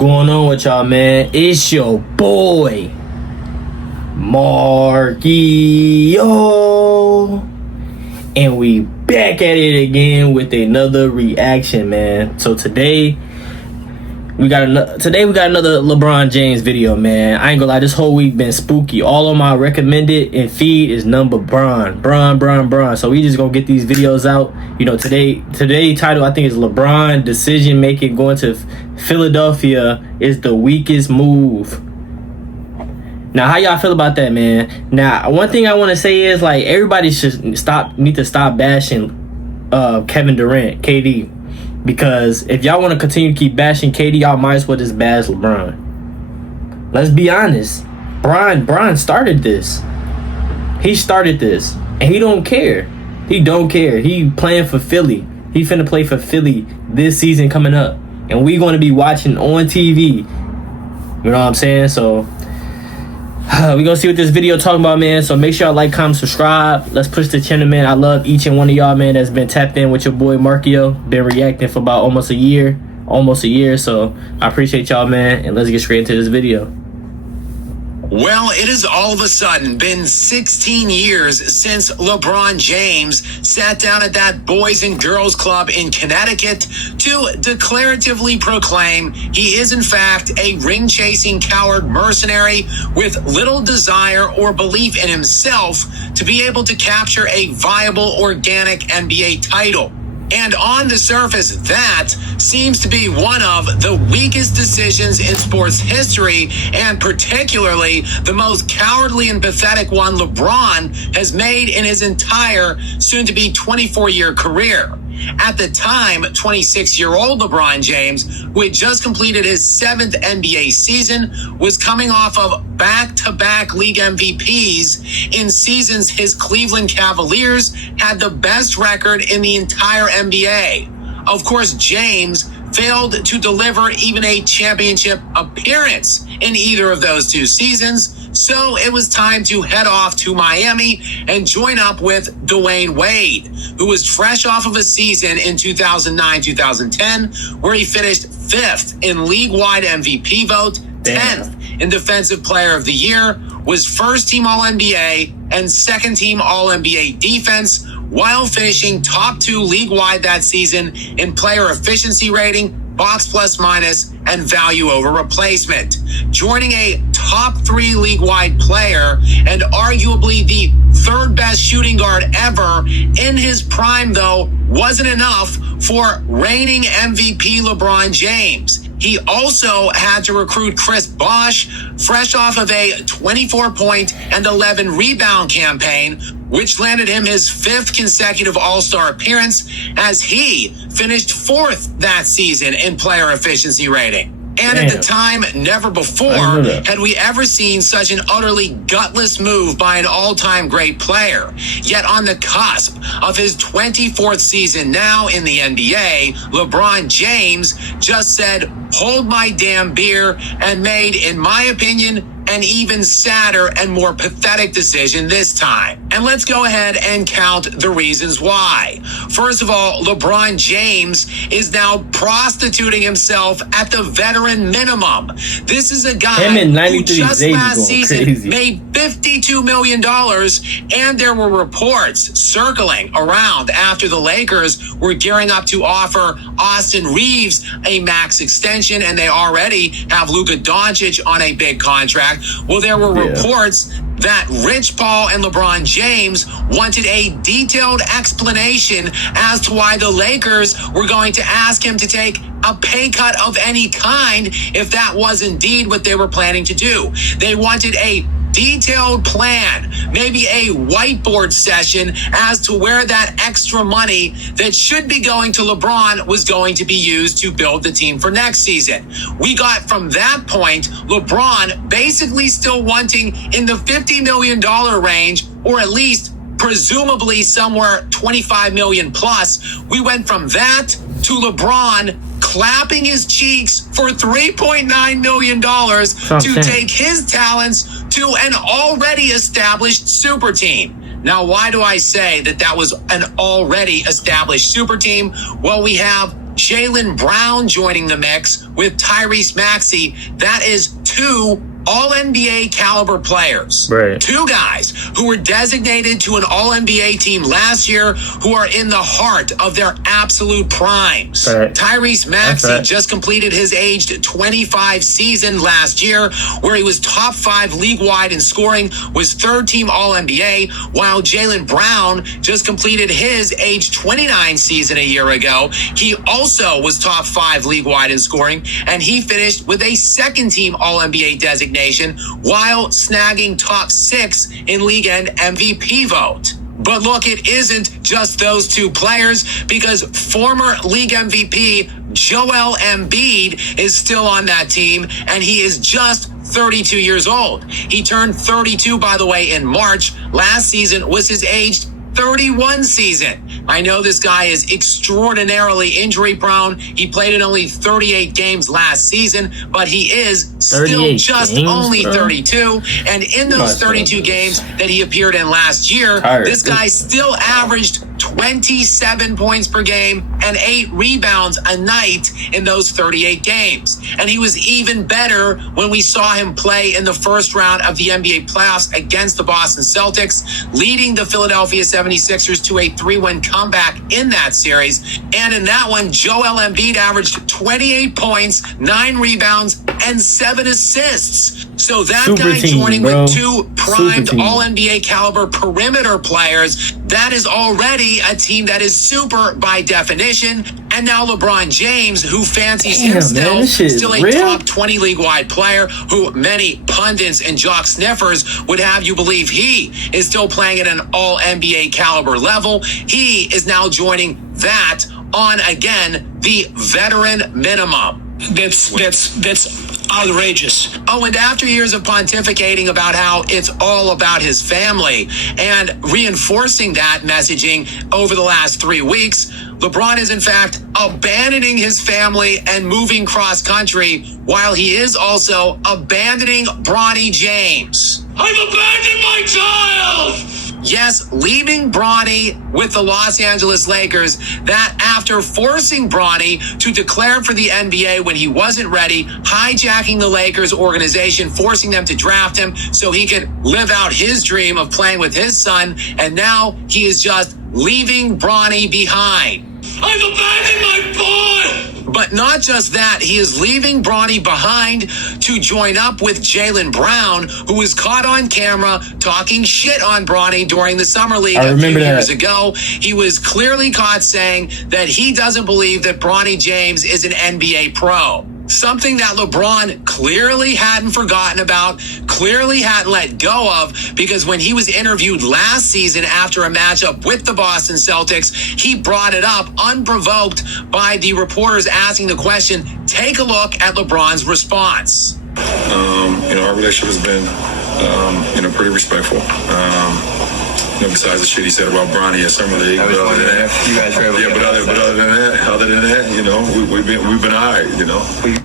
going on with y'all, man? It's your boy, Markio. And we back at it again with another reaction, man. So today we got another LeBron James video, man. I ain't gonna lie, this whole week been spooky. All on my recommended and feed is number Bron. So we just gonna get these videos out. You know, today title I think is LeBron decision making going to Philadelphia is the weakest move. Now, how y'all feel about that, man? Now, one thing I want to say is, like, everybody should need to stop bashing Kevin Durant, KD. Because if y'all want to continue to keep bashing KD, y'all might as well just bash LeBron. Let's be honest. Bron started this. He started this. And he don't care. He playing for Philly. He finna play for Philly this season coming up. And we going to be watching on TV. You know what I'm saying? So we gonna see what this video talking about, man. So make sure y'all like, comment, subscribe. Let's push the channel, man. I love each and one of y'all, man, that's been tapped in with your boy Markio. Been reacting for about almost a year. So I appreciate y'all, man. And let's get straight into this video. Well, it has all of a sudden been 16 years since LeBron James sat down at that Boys and Girls Club in Connecticut to declaratively proclaim he is in fact a ring-chasing coward mercenary with little desire or belief in himself to be able to capture a viable organic NBA title. And on the surface, that seems to be one of the weakest decisions in sports history, and particularly the most cowardly and pathetic one LeBron has made in his entire soon-to-be 24-year career. At the time, 26-year-old LeBron James, who had just completed his 7th NBA season, was coming off of back-to-back league MVPs in seasons his Cleveland Cavaliers had the best record in the entire NBA. Of course, James failed to deliver even a championship appearance in either of those two seasons, so it was time to head off to Miami and join up with Dwayne Wade, who was fresh off of a season in 2009-2010 where he finished 5th in league-wide MVP vote, 10th in Defensive Player of the Year, was first-team All-NBA and second-team All-NBA defense, while finishing top 2 league-wide that season in player efficiency rating, box plus minus, and value over replacement. Joining a top 3 league-wide player and arguably the 3rd best shooting guard ever in his prime, though, wasn't enough for reigning MVP LeBron James. He also had to recruit Chris Bosh, fresh off of a 24-point and 11-rebound campaign, which landed him his 5th consecutive All-Star appearance as he finished 4th that season in player efficiency rating. And at the time, never before had we ever seen such an utterly gutless move by an all-time great player. Yet on the cusp of his 24th season now in the NBA, LeBron James just said, "Hold my damn beer," and made, in my opinion, an even sadder and more pathetic decision this time. And let's go ahead and count the reasons why. First of all, LeBron James is now prostituting himself at the veteran minimum. This is a guy who just last season made $52 million, and there were reports circling around after the Lakers were gearing up to offer Austin Reeves a max extension, and they already have Luka Doncic on a big contract. Well, there were reports that Rich Paul and LeBron James wanted a detailed explanation as to why the Lakers were going to ask him to take a pay cut of any kind if that was indeed what they were planning to do. They wanted a detailed plan, maybe a whiteboard session as to where that extra money that should be going to LeBron was going to be used to build the team for next season. We got from that point LeBron basically still wanting in the $50 million range, or at least presumably somewhere $25 million plus. We went from that to LeBron clapping his cheeks for $3.9 million to take his talents to an already established super team. Now, why do I say that that was an already established super team? Well, we have Jaylen Brown joining the mix with Tyrese Maxey. That is 2 All-NBA caliber players. Right. 2 guys who were designated to an All-NBA team last year who are in the heart of their absolute primes. Right. Tyrese Maxey Right. just completed his aged 25 season last year, where he was top 5 league-wide in scoring, was 3rd-team All-NBA, while Jaylen Brown just completed his age 29 season a year ago. He also was top 5 league-wide in scoring, and he finished with a 2nd-team All-NBA designation while snagging top 6 in league end MVP vote. But look, it isn't just those 2 players, because former league MVP Joel Embiid is still on that team, and he is just 32 years old. He turned 32, by the way, in March. Last season was his age 31 season. I know this guy is extraordinarily injury prone. He played in only 38 games last season, but he is still just only 32. And in those 32 games that he appeared in last year, this guy still averaged 27 points per game and 8 rebounds a night in those 38 games. And he was even better when we saw him play in the first round of the NBA playoffs against the Boston Celtics, leading the Philadelphia 76ers to a 3-1 comeback in that series. And in that one, Joel Embiid averaged 28 points, 9 rebounds, and 7 assists. So that Super guy team, joining bro. with 2 primed Super team. All-NBA caliber perimeter players, that is already a team that is super by definition. And now LeBron James, who fancies him still a real? top 20 league-wide player, who many pundits and jock sniffers would have you believe he is still playing at an All-NBA caliber level. He is now joining that on, again, the veteran minimum. That's outrageous. Oh, and after years of pontificating about how it's all about his family and reinforcing that messaging over the last 3 weeks, LeBron is in fact abandoning his family and moving cross country, while he is also abandoning Bronny James. I've abandoned my child! Yes, leaving Bronny with the Los Angeles Lakers, that after forcing Bronny to declare for the NBA when he wasn't ready, hijacking the Lakers organization, forcing them to draft him so he could live out his dream of playing with his son, and now he is just leaving Bronny behind. I've abandoned my boy! But not just that, he is leaving Bronny behind to join up with Jaylen Brown, who was caught on camera talking shit on Bronny during the Summer League a few years ago. He was clearly caught saying that he doesn't believe that Bronny James is an NBA pro. Something that LeBron clearly hadn't forgotten about, clearly hadn't let go of, because when he was interviewed last season after a matchup with the Boston Celtics, he brought it up unprovoked by the reporters asking the question. Take a look at LeBron's response. Our relationship has been, pretty respectful. Besides the shit he said about Bronny at Summer League, but other than that, you guys were able to other than that, we've been all right,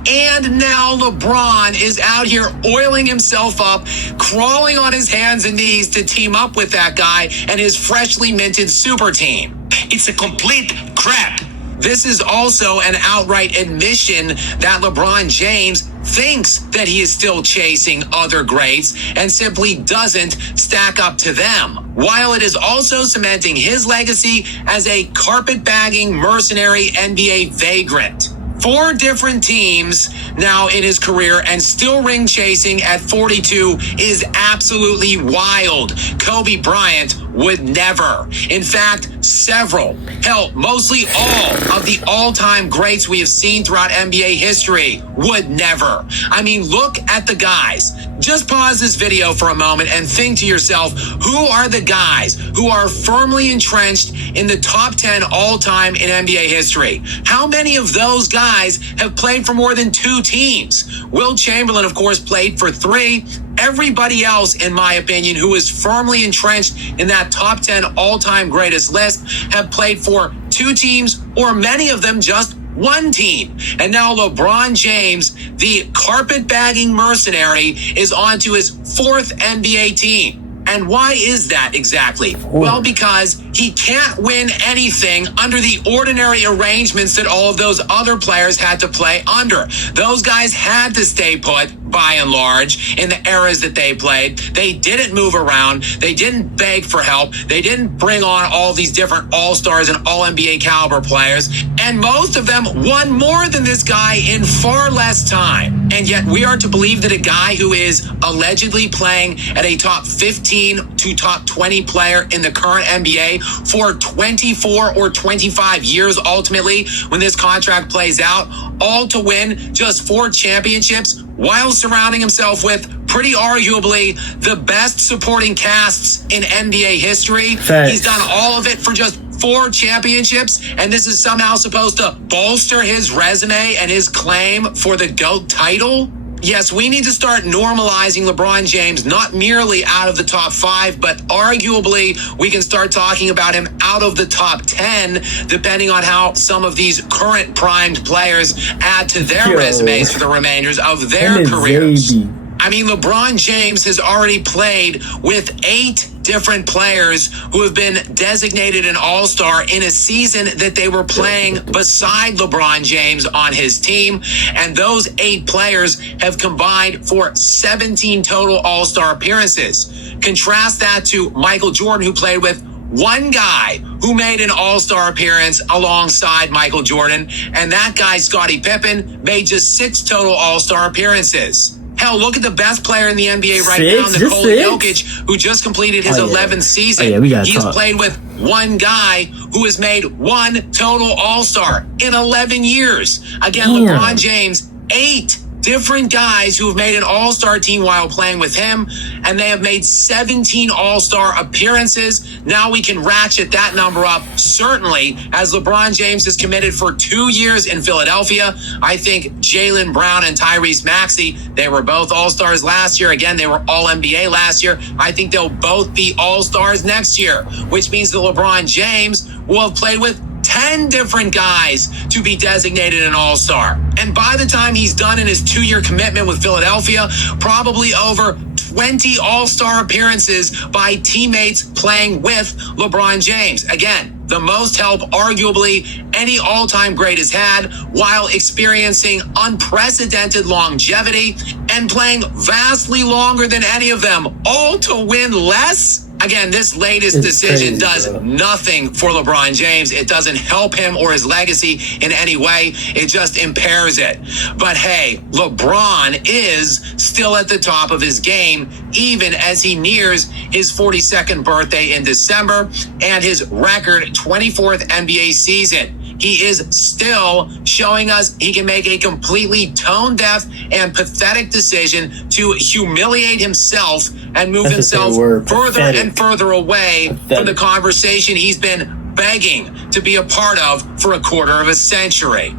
And now LeBron is out here oiling himself up, crawling on his hands and knees to team up with that guy and his freshly minted super team. It's a complete crap. This is also an outright admission that LeBron James thinks that he is still chasing other greats and simply doesn't stack up to them, while it is also cementing his legacy as a carpetbagging mercenary NBA vagrant. 4 different teams now in his career and still ring chasing at 42 is absolutely wild. Kobe Bryant would never. In fact, several, hell, mostly all of the all-time greats we have seen throughout NBA history would never. I mean, look at the guys. Just pause this video for a moment and think to yourself, who are the guys who are firmly entrenched in the top 10 all-time in NBA history? How many of those guys have played for more than 2 teams? Wilt Chamberlain, of course, played for 3. Everybody else, in my opinion, who is firmly entrenched in that top 10 all-time greatest list have played for 2 teams, or many of them just 1 team. And now LeBron James, the carpetbagging mercenary, is on to his 4th NBA team. And why is that exactly? Well, because he can't win anything under the ordinary arrangements that all of those other players had to play under. Those guys had to stay put, by and large, in the eras that they played. They didn't move around. They didn't beg for help. They didn't bring on all these different all-stars and all-NBA caliber players. And most of them won more than this guy in far less time. And yet we are to believe that a guy who is allegedly playing at a top 15 to top 20 player in the current NBA for 24 or 25 years ultimately when this contract plays out, all to win just 4 championships while surrounding himself with pretty arguably the best supporting casts in NBA history. Thanks. He's done all of it for just 4 championships, and this is somehow supposed to bolster his resume and his claim for the GOAT title? Yes, we need to start normalizing LeBron James, not merely out of the top 5, but arguably we can start talking about him out of the top 10, depending on how some of these current primed players add to their resumes for the remainders of their careers. I mean, LeBron James has already played with 8 different players who have been designated an all-star in a season that they were playing beside LeBron James on his team. And those 8 players have combined for 17 total all-star appearances. Contrast that to Michael Jordan, who played with one guy who made an all-star appearance alongside Michael Jordan. And that guy, Scottie Pippen, made just 6 total all-star appearances. Hell, look at the best player in the NBA right now, Nikola Jokic, who just completed his 11th season. He's played with one guy who has made 1 total all-star in 11 years. Again, LeBron James, 8 different guys who have made an all-star team while playing with him, and they have made 17 all-star appearances. Now we can ratchet that number up, certainly, as LeBron James is committed for 2 years in Philadelphia. I think Jaylen Brown and Tyrese Maxey, they were both all-stars last year. Again, they were all-NBA last year. I think they'll both be all-stars next year, which means that LeBron James will have played with 10 different guys to be designated an all-star. And by the time he's done in his 2-year commitment with Philadelphia, probably over 20 all-star appearances by teammates playing with LeBron James. Again, the most help arguably any all-time great has had while experiencing unprecedented longevity and playing vastly longer than any of them, all to win less. Again, this latest decision does nothing for LeBron James. It doesn't help him or his legacy in any way. It just impairs it. But hey, LeBron is still at the top of his game, even as he nears his 42nd birthday in December and his record 24th NBA season. He is still showing us he can make a completely tone-deaf and pathetic decision to humiliate himself and move himself further and further away from the conversation he's been begging to be a part of for a quarter of a century.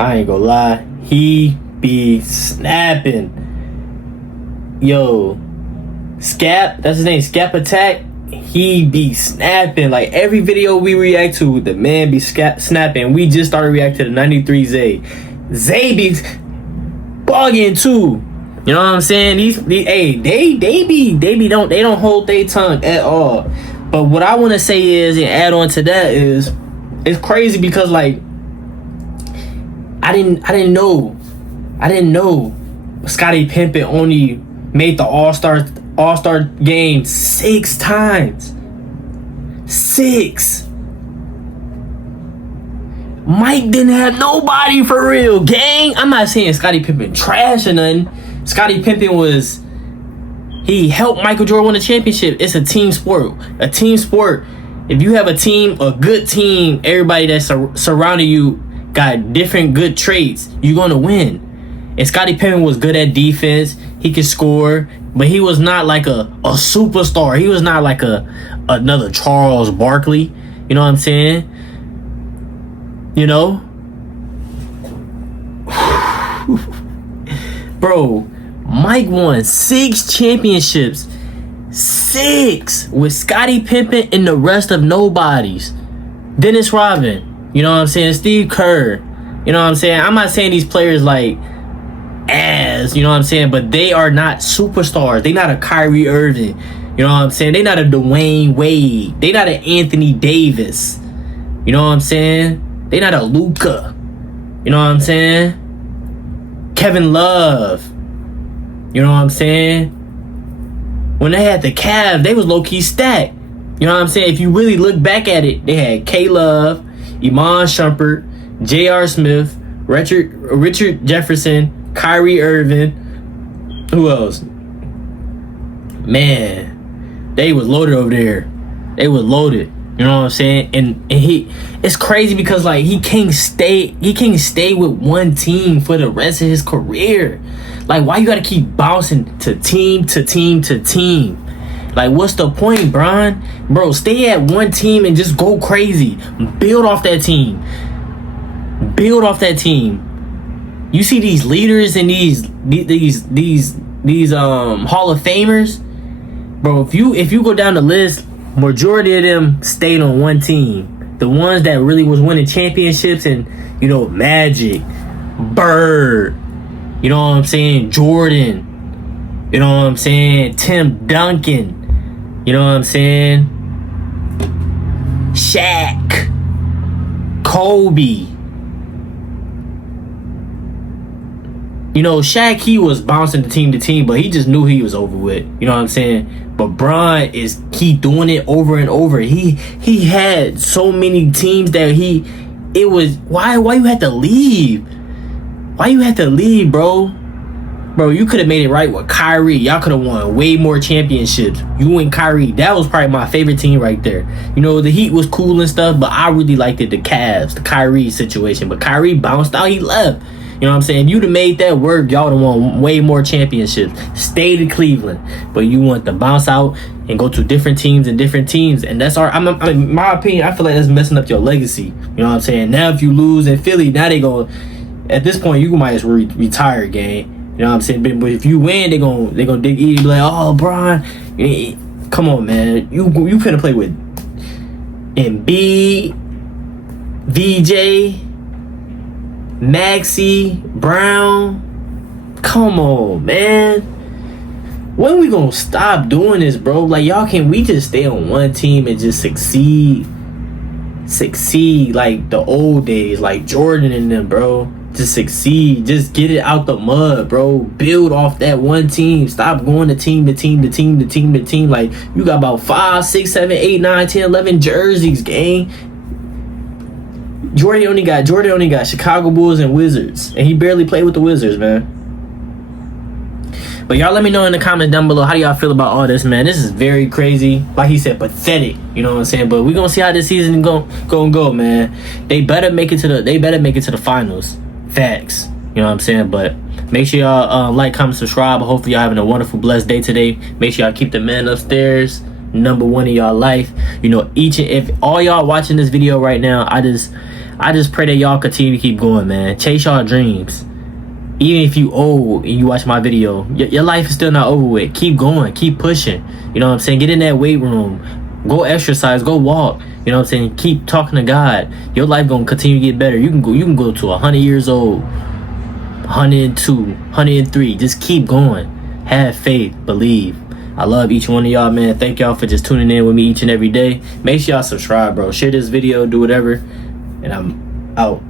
I ain't gonna lie, he be snapping. Yo, Scap, that's his name, Scap Attack. He be snapping. Like every video we react to, the man be snapping. We just started reacting to the 93 Zay. Zay be bugging too. You know what I'm saying? They don't hold their tongue at all. But what I want to say is, and add on to that is, it's crazy because like I didn't know Scottie Pippen only made the All-Star game 6 times. 6. Mike didn't have nobody for real, gang. I'm not saying Scottie Pippen trash or nothing. Scottie Pippen he helped Michael Jordan win a championship. It's a team sport. A team sport. If you have a team, a good team, everybody that's surrounding you got different good traits, you're going to win. And Scottie Pippen was good at defense. He could score, but he was not like a superstar. He was not like another Charles Barkley. You know what I'm saying? You know? Bro, Mike won 6 championships. 6 with Scottie Pippen and the rest of nobodies. Dennis Rodman. You know what I'm saying? Steve Kerr. You know what I'm saying? I'm not saying these players like ass stars, you know what I'm saying? But they are not superstars. They not a Kyrie Irving. You know what I'm saying? They not a Dwayne Wade. They not an Anthony Davis. You know what I'm saying? They not a Luka. You know what I'm saying? Kevin Love. You know what I'm saying? When they had the Cavs, they was low-key stacked. You know what I'm saying? If you really look back at it, they had K-Love, Iman Shumpert, J.R. Smith, Richard Jefferson, Kyrie Irving. Who else? Man, they was loaded over there. They was loaded. You know what I'm saying? And it's crazy because like he can't stay with one team for the rest of his career. Like, why you gotta keep bouncing to team to team to team? Like, what's the point, Bron? Bro, stay at one team and just go crazy. Build off that team. Build off that team. You see these leaders and these Hall of Famers, bro. If you go down the list, majority of them stayed on one team. The ones that really was winning championships and, you know, Magic, Bird, you know what I'm saying, Jordan, you know what I'm saying, Tim Duncan, you know what I'm saying, Shaq, Kobe. You know, Shaq, he was bouncing the team to team, but he just knew he was over with. You know what I'm saying? But Bron keep doing it over and over. He had so many teams that it was why you had to leave? Why you had to leave, bro? Bro, you could have made it right with Kyrie. Y'all could have won way more championships. You and Kyrie, that was probably my favorite team right there. You know, the Heat was cool and stuff, but I really liked it, the Cavs, the Kyrie situation. But Kyrie bounced out, he left. You know what I'm saying? If you'd have made that work, y'all would have won way more championships. Stayed in Cleveland. But you want to bounce out and go to different teams. And that's in my opinion, I feel like that's messing up your legacy. You know what I'm saying? Now if you lose in Philly, now they go, at this point, you might as well retire, gang. You know what I'm saying? But if you win, they gonna dig in and be like, oh, Bron, come on, man. You couldn't play with Embiid, VJ, Maxey, Brown. Come on, man. When we gonna stop doing this, bro? Like, we just stay on one team and just succeed like the old days, like Jordan and them, bro. Just succeed. Just get it out the mud, bro. Build off that one team. Stop going to team to team to team to team to team. Like, you got about 5, 6, 7, 8, 9, 10, 11 jerseys, gang. Jordan only got Chicago Bulls and Wizards, and he barely played with the Wizards, man. But y'all let me know in the comments down below, how do y'all feel about all this, man? This is very crazy. Like he said, pathetic. You know what I'm saying? But we gonna see how this season gonna go, man. They better make it to the finals. Facts. You know what I'm saying? But make sure y'all like, comment, subscribe. Hopefully y'all having a wonderful, blessed day today. Make sure y'all keep the man upstairs number one in y'all life. You know, if all y'all watching this video right now, I just pray that y'all continue to keep going, man. Chase y'all dreams. Even if you old and you watch my video, your life is still not over with. Keep going. Keep pushing. You know what I'm saying? Get in that weight room. Go exercise. Go walk. You know what I'm saying? Keep talking to God. Your life gonna continue to get better. You can go to 100 years old, 102, 103. Just keep going. Have faith. Believe. I love each one of y'all, man. Thank y'all for just tuning in with me each and every day. Make sure y'all subscribe, bro. Share this video. Do whatever. And I'm out.